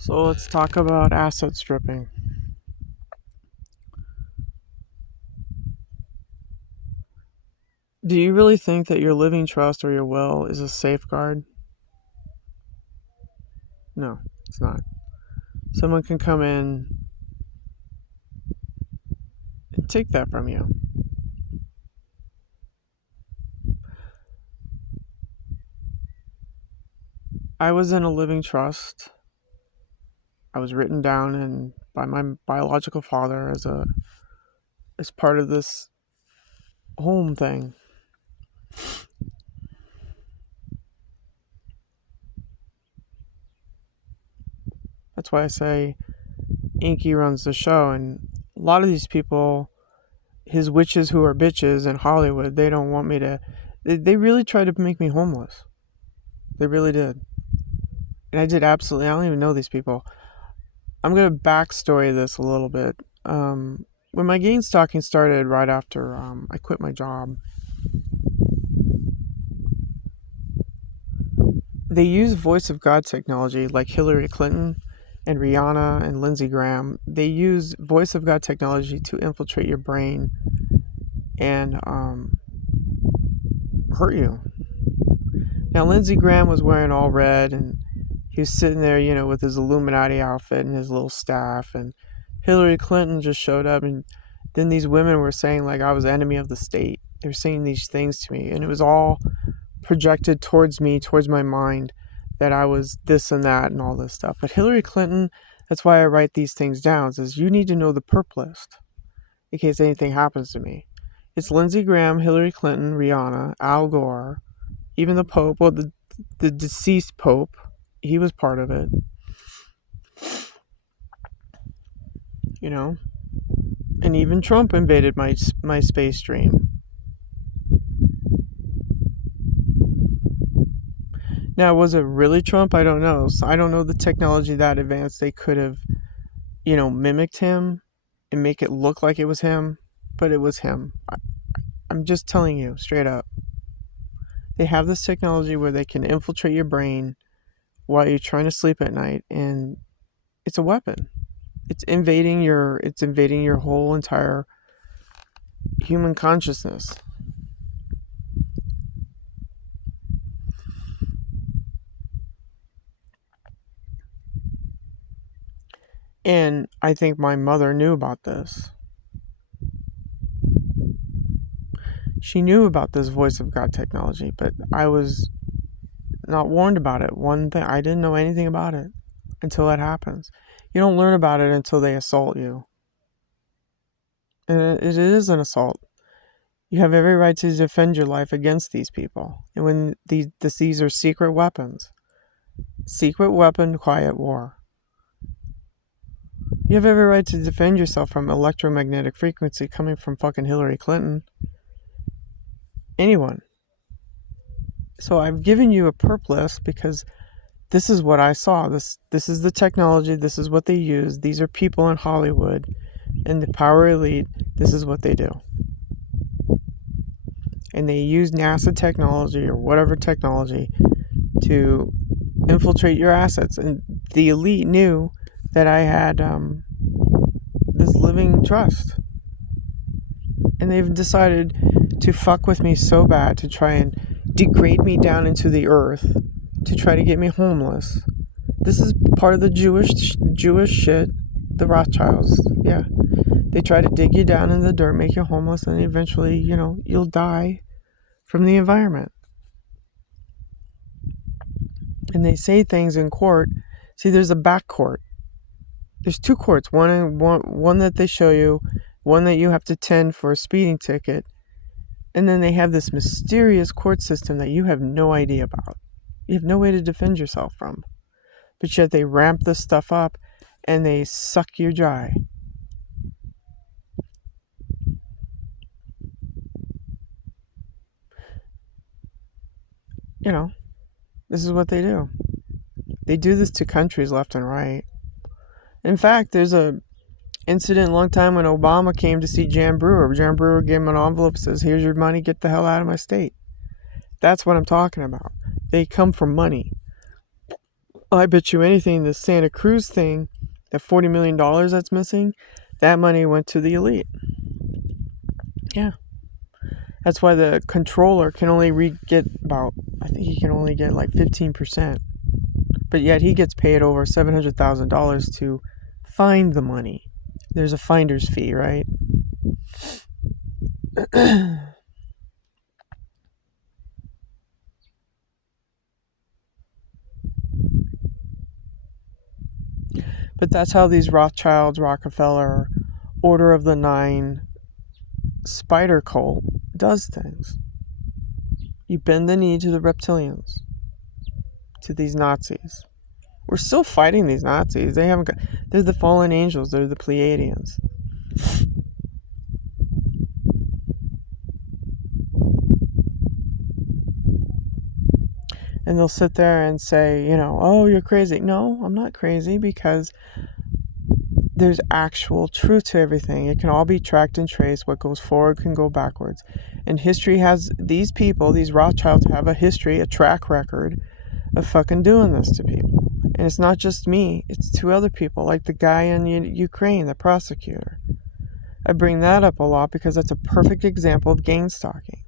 So let's talk about asset stripping. Do you really think that your living trust or your will is a safeguard? No, it's not. Someone can come in and take that from you. I was in a living trust. I was written down by my biological father as part of this home thing. That's why I say Inky runs the show, and a lot of these people, his witches who are bitches in Hollywood, they don't want me to. They really tried to make me homeless. They really did. And I did absolutely. I don't even know these people. I'm gonna backstory this a little bit. When my gain stalking started right after I quit my job, they used voice of God technology like Hillary Clinton and Rihanna and Lindsey Graham. They use voice of God technology to infiltrate your brain and hurt you. Now, Lindsey Graham was wearing all red and he was sitting there, with his Illuminati outfit and his little staff. And Hillary Clinton just showed up, and then these women were saying like I was enemy of the state. They were saying these things to me, and it was all projected towards me, towards my mind, that I was this and that and all this stuff. But Hillary Clinton, that's why I write these things down, says you need to know the perp list in case anything happens to me. It's Lindsey Graham, Hillary Clinton, Rihanna, Al Gore, even the Pope. Well, the deceased Pope, he was part of it. And even Trump invaded my space stream. Now, was it really Trump? I don't know. So I don't know the technology that advanced. They could have, mimicked him and make it look like it was him, but it was him. I'm just telling you straight up. They have this technology where they can infiltrate your brain while you're trying to sleep at night, and it's a weapon. It's invading your whole entire human consciousness. And I think my mother knew about this. She knew about this voice of God technology, but I was not warned about it. One thing, I didn't know anything about it until it happens. You don't learn about it until they assault you. And it is an assault. You have every right to defend your life against these people. And when these are secret weapons, secret weapon, quiet war. You have every right to defend yourself from electromagnetic frequency coming from fucking Hillary Clinton. Anyone. So I've given you a perp list because this is what I saw. This is the technology. This is what they use. These are people in Hollywood and the power elite. This is what they do. And they use NASA technology or whatever technology to infiltrate your assets. And the elite knew that I had this living trust. And they've decided to fuck with me so bad to try and degrade me down into the earth, to try to get me homeless. This is part of the Jewish shit, the Rothschilds. Yeah. They try to dig you down in the dirt, make you homeless, and eventually, you'll die from the environment. And they say things in court. See, there's a back court. There's two courts. One that they show you, one that you have to attend for a speeding ticket. And then they have this mysterious court system that you have no idea about. You have no way to defend yourself from. But yet they ramp this stuff up and they suck you dry. This is what they do. They do this to countries left and right. In fact, there's a incident a long time when Obama came to see Jan Brewer. Jan Brewer gave him an envelope, says, "Here's your money, get the hell out of my state." That's what I'm talking about. They come for money. I bet you anything the Santa Cruz thing, that $40 million that's missing, that money went to the elite. Yeah. That's why the controller can only get about, I think he can only get like 15%. But yet he gets paid over $700,000 to find the money. There's a finder's fee, right? But that's how these Rothschilds, Rockefeller, Order of the Nine, Spider Cult does things. You bend the knee to the reptilians, to these Nazis. We're still fighting these Nazis. They're the fallen angels. They're the Pleiadians. And they'll sit there and say, oh, you're crazy. No, I'm not crazy, because there's actual truth to everything. It can all be tracked and traced. What goes forward can go backwards. And history has, these people, these Rothschilds have a history, a track record of fucking doing this to people. And it's not just me, it's two other people, like the guy in Ukraine, the prosecutor. I bring that up a lot because that's a perfect example of gang stalking.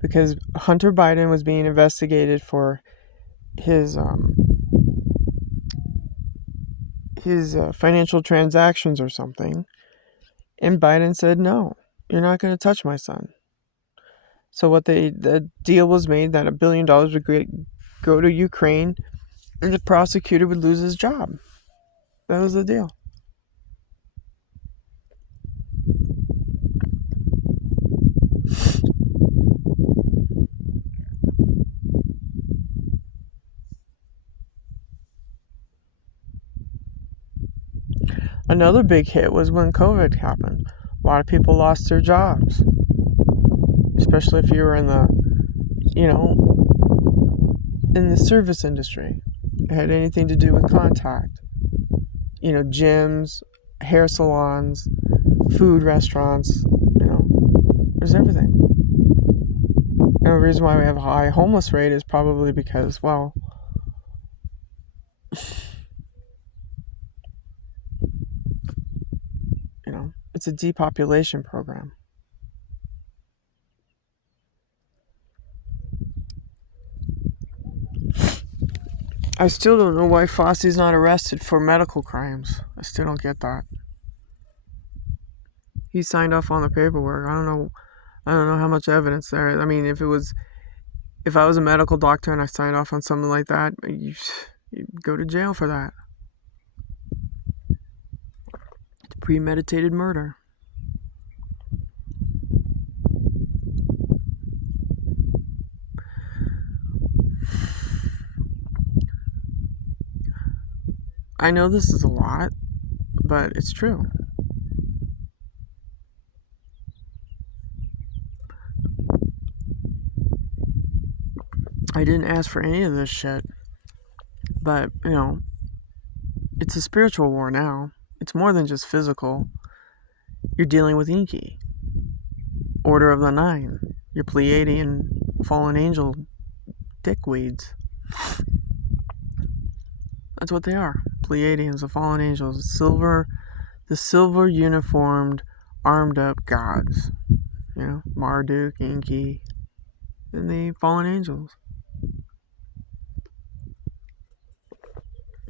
Because Hunter Biden was being investigated for his financial transactions or something, and Biden said, no, you're not going to touch my son. So the deal was made that $1 billion would go to Ukraine, and the prosecutor would lose his job. That was the deal. Another big hit was when COVID happened. A lot of people lost their jobs, especially if you were in the service industry. It had anything to do with contact. Gyms, hair salons, food restaurants, there's everything. And the reason why we have a high homeless rate is probably because, well, it's a depopulation program. I still don't know why Fauci's not arrested for medical crimes. I still don't get that. He signed off on the paperwork. I don't know how much evidence there. I mean, if I was a medical doctor and I signed off on something like that, you'd go to jail for that. It's premeditated murder. I know this is a lot, but it's true. I didn't ask for any of this shit, but, it's a spiritual war now. It's more than just physical. You're dealing with Enki, Order of the Nine, your Pleiadian fallen angel dickweeds. That's what they are. Pleiadians, the fallen angels, the silver uniformed, armed up gods. Marduk, Enki, and the fallen angels.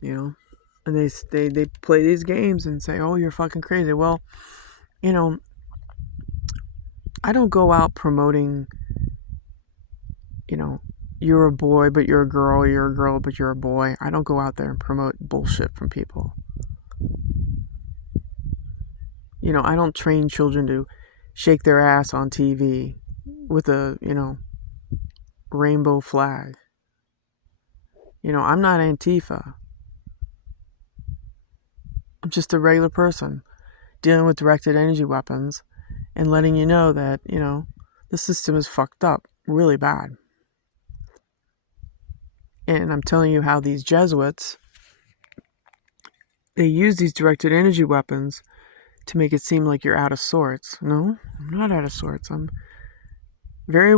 And they play these games and say, oh, you're fucking crazy. Well, I don't go out promoting, you're a boy but you're a girl but you're a boy. I don't go out there and promote bullshit from people. I don't train children to shake their ass on TV with a, rainbow flag. I'm not Antifa. I'm just a regular person dealing with directed energy weapons and letting you know that, the system is fucked up really bad. And I'm telling you how these Jesuits, they use these directed energy weapons to make it seem like you're out of sorts. No, I'm not out of sorts. I'm very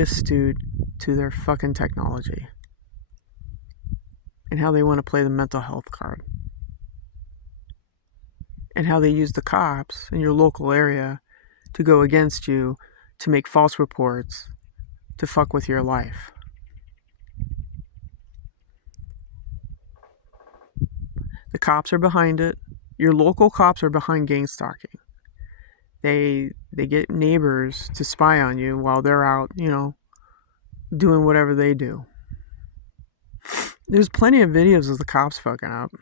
astute to their fucking technology. and how they want to play the mental health card, and how they use the cops in your local area to go against you, to make false reports, to fuck with your life. The cops are behind it. Your local cops are behind gang stalking. They get neighbors to spy on you while they're out, doing whatever they do. There's plenty of videos of the cops fucking up,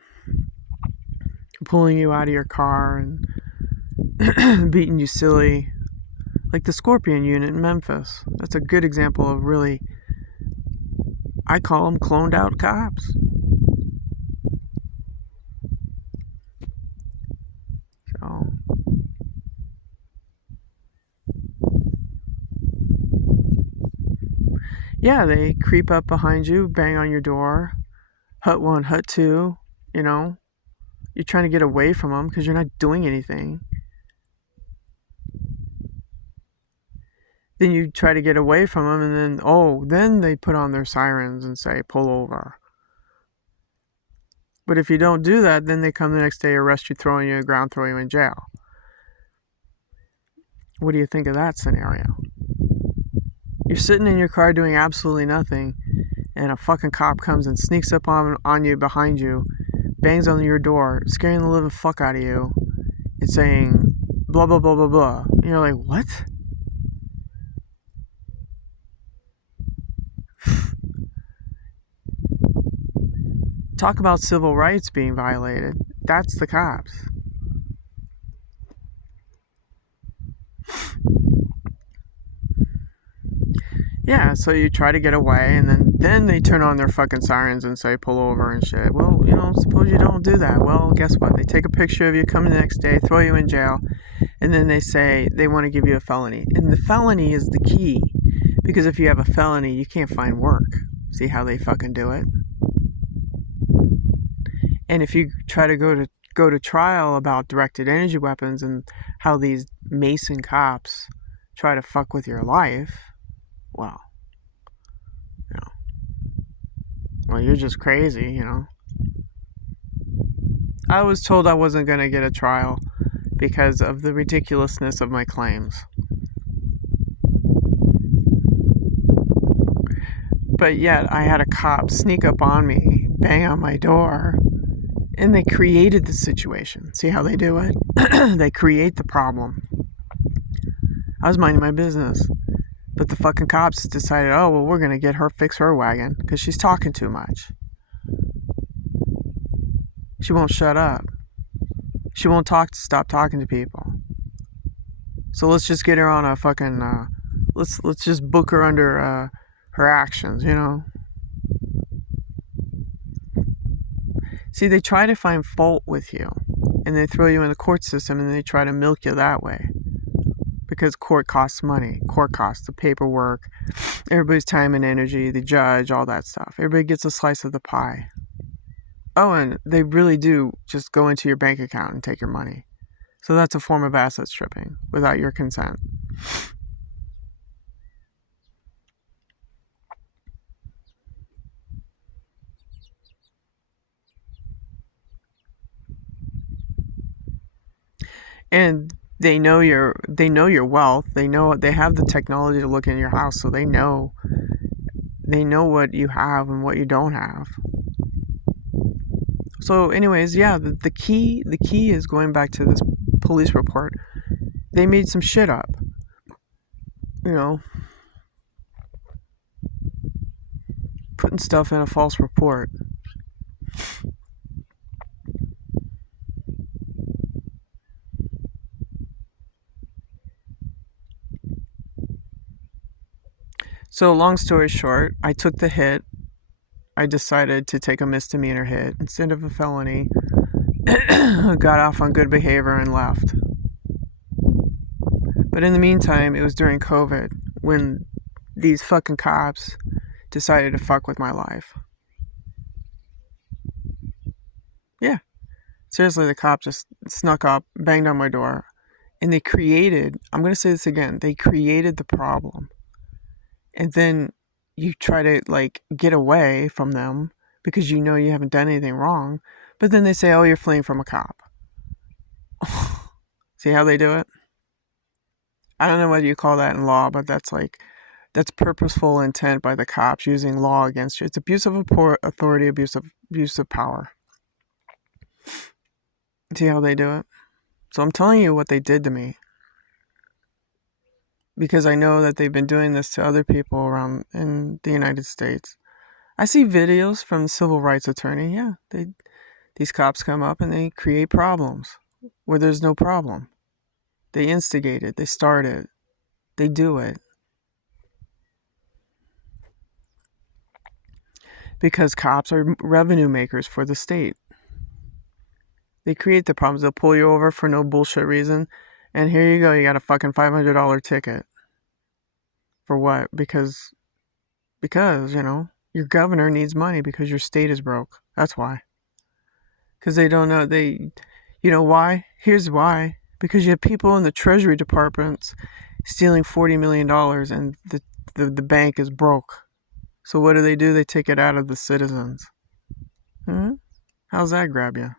pulling you out of your car and beating you silly. Like the Scorpion unit in Memphis. That's a good example of really, I call them cloned out cops. So, yeah, they creep up behind you, bang on your door, hut 1, hut 2, You're trying to get away from them because you're not doing anything. Then you try to get away from them, and then they put on their sirens and say, pull over. But if you don't do that, then they come the next day, arrest you, throw you on the ground, throw you in jail. What do you think of that scenario? You're sitting in your car doing absolutely nothing, and a fucking cop comes and sneaks up on you, behind you, bangs on your door, scaring the living fuck out of you, and saying, blah, blah, blah, blah, blah. And you're like, what? Talk about civil rights being violated. That's the cops. Yeah, so you try to get away, and then they turn on their fucking sirens and say, pull over and shit. Well, suppose you don't do that. Well, guess what? They take a picture of you, come the next day, throw you in jail, and then they say they want to give you a felony. And the felony is the key, because if you have a felony, you can't find work. See how they fucking do it? And if you try to go to trial about directed energy weapons and how these Mason cops try to fuck with your life, well, you're just crazy, I was told I wasn't going to get a trial because of the ridiculousness of my claims. But yet, I had a cop sneak up on me, bang on my door, and they created the situation. See how they do it? They create the problem. I was minding my business. But the fucking cops decided, we're going to fix her wagon because she's talking too much. She won't shut up. She won't stop talking to people. So let's just get her on a fucking, let's just book her under her actions, See, they try to find fault with you, and they throw you in the court system, and they try to milk you that way. Because court costs money. Court costs the paperwork, everybody's time and energy, the judge, all that stuff. Everybody gets a slice of the pie. Oh, and they really do just go into your bank account and take your money. So that's a form of asset stripping without your consent. And they know your wealth. They have the technology to look in your house, so they know what you have and what you don't have. So anyways, yeah, the key is going back to this police report. They made some shit up. Putting stuff in a false report. So long story short, I took the hit. I decided to take a misdemeanor hit instead of a felony. Got off on good behavior and left. But in the meantime, it was during COVID when these fucking cops decided to fuck with my life. Yeah. Seriously, the cop just snuck up, banged on my door, and they created, I'm going to say this again, they created the problem. And then you try to, get away from them because you know you haven't done anything wrong. But then they say, oh, you're fleeing from a cop. See how they do it? I don't know what you call that in law, but that's purposeful intent by the cops using law against you. It's abuse of authority, abuse of power. See how they do it? So I'm telling you what they did to me, because I know that they've been doing this to other people around in the United States. I see videos from the civil rights attorney. Yeah, these cops come up and they create problems where there's no problem. They instigate it. They start it. They do it. Because cops are revenue makers for the state. They create the problems. They'll pull you over for no bullshit reason. And here you go. You got a fucking $500 ticket. For what? Because, your governor needs money because your state is broke. That's why. Because they don't know. You know why? Here's why. Because you have people in the Treasury departments stealing $40 million and the bank is broke. So what do? They take it out of the citizens. How's that grab you?